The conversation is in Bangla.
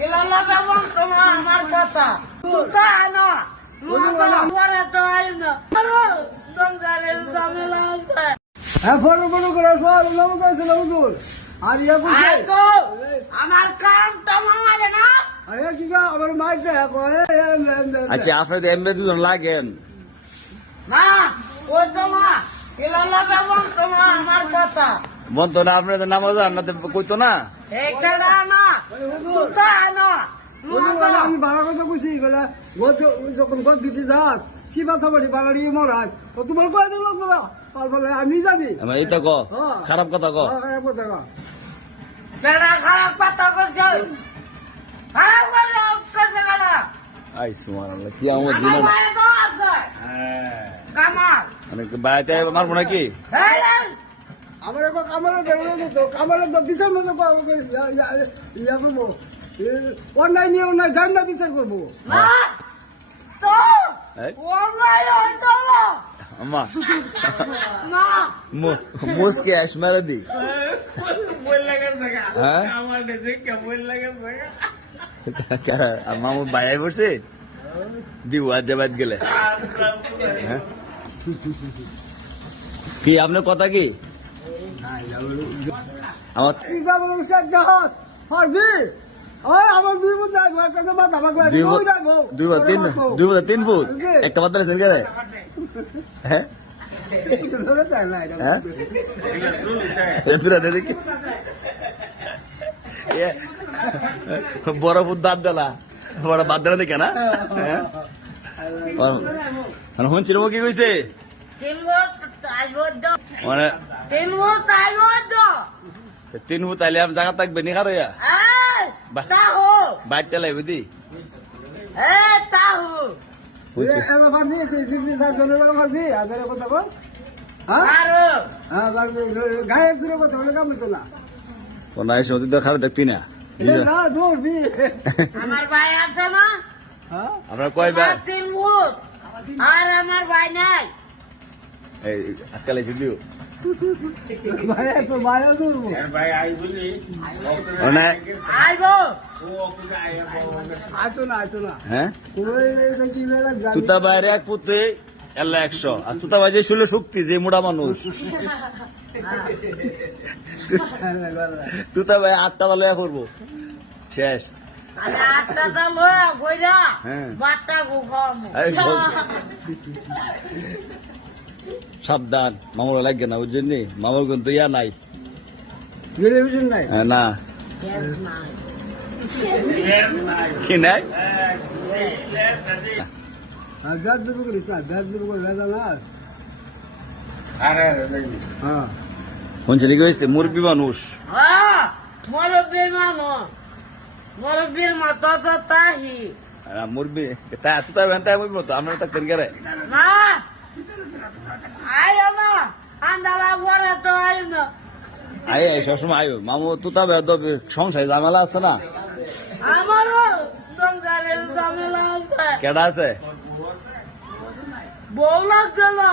ইলালা বেবন তোমার আমার কথা তুতা না ওরা তো আই না সংসারের ঝামেলা আছে হ্যাঁ ফটো ফটো করে সব নাম কইছে হুজুর আর ইয়া কইছে আমার কামটা মামারে না আরে কি গা আমার মাইক দে কয় আচ্ছা আপনাদের এমবে দুজন লাগেন না ওই তোমার ইলালা বেবন তোমার আমার কথা বলতো না আপনাদের নামাজ আন্নাতে কইতো না এখানে না তুতা না আমি ভালো কথা কইছি বলে যখন গদ দিতে যাস শিবা সাবাড়ি বাগাড়ি মরাস তো তোমার কয় দিল তোরা বলে আমি যাবি আমার এইটা ক খারাপ কথা ক খারাপ কথা করছে খারাপ করছে না আই সুবহানাল্লাহ কি আমার দিন আমার ভাই তো আছে কামাল মানে বাইতে মারবো নাকি আমার এবার কামারে দেখলে যেত কামারে তো বিচার মতো ইয়া করবো অন্যায় নিয়ে অন্যায় জান না বিচার করবো না তো অনলাইন হইতো না আম্মা না মুসকে আশ মারা দি হ্যাঁ মামু বাইরে পড়ছে দিব আজাবাদ গেলে কি আপনার কথা কি আমার আমার 2 ফুট কাছে মাথা ভাগবে 2 ফুট 3 ফুট একটা মাত্র আছেন কেন হ্যাঁ বড় ফুট দাঁত দিলা বড় বাদ দিলা দেখে না শুনছিল কি কইছে মানে 3 ফুট আইলে আমি জায়গা থাকবে নি খারইয়া বাইর টেলাই বুঝি গায়ে জুড়ে কথা বলে কাম হইতো না নাই সময় তো খারাপ দেখতি না আমার ভাই আছে না আপনার কয় ভাই 3 ফুট আর আমার ভাই নাই এই আজকাল এসে দিও ভাই তো ভাইও ধরবো মানে আইবো আইতো না হ্যাঁ তুতা বাইরে 1 ফুটে এল্লা 100 আর তুতা বাজে শুলে শক্তি যে মোটা মানুষ তুতা ভাই 8টা দলে করবো শেষ আমি 8টা দা লয়া কইরা হ্যাঁ। 12টা ঘুমাম সাবধান মামুর লাগে না বুঝছেন নি মামুর কিন্তু ইয়া নাই টেলিভিশন নাই না কি নাই ব্যাগ দেবো করিস না ব্যাগ দেবো করে ভেজা না হ্যাঁ শুনছেন কি হয়েছে মুরব্বী মানুষ মুরব্বীর মানুষ মুরব্বীর মতো তো তাহি মুরব্বী তা তুতা বেন তাই মুরব্বী মতো আমরা থাকতেন গেলে না আইও না আন্দালা পরে তো আইও না আই সবসময় আয়ো মামু তুতা বে তো সংসারে ঝামেলা আছে না আমারও সংসারের ঝামেলা আছে কেডা আছে বউ লাগছে না